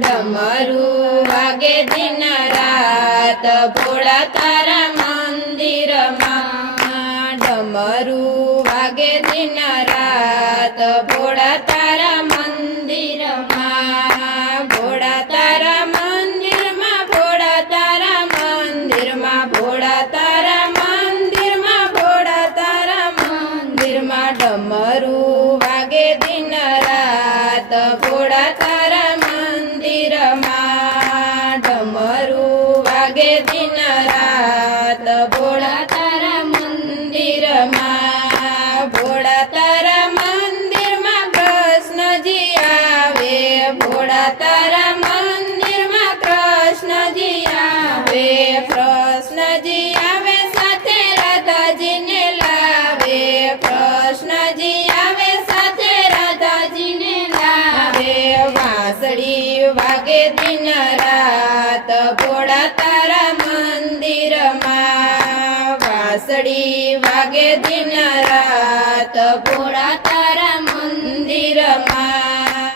डमरू वागे दिन रात भोळा तारा मंदिर मां डमरू वागे दिन रात भोळा तारा मंदिर मां भोळा तारा मंदिर मां भोळा तारा मंदिर मां भोळा तारा मंदिर मां भोळा तारा मंदिर मां डमरू वागे दिन रात भोळा तारा मंदिर मां डमरू वागे दिन रात भोळा तारा मंदिर मां भोळा तारा मंदिर मां कृष्णजी आवे भोळा तारा मंदिर मां कृष्णजी आवे कृष्णजी आवे साथे राधाजी ने लावे कृष्णजी आवे साथे राधाजी ने लावे वांसળી वागे दिन रात भोळा तारा मंदिर मां वांसળી वागे दिन रात भोळा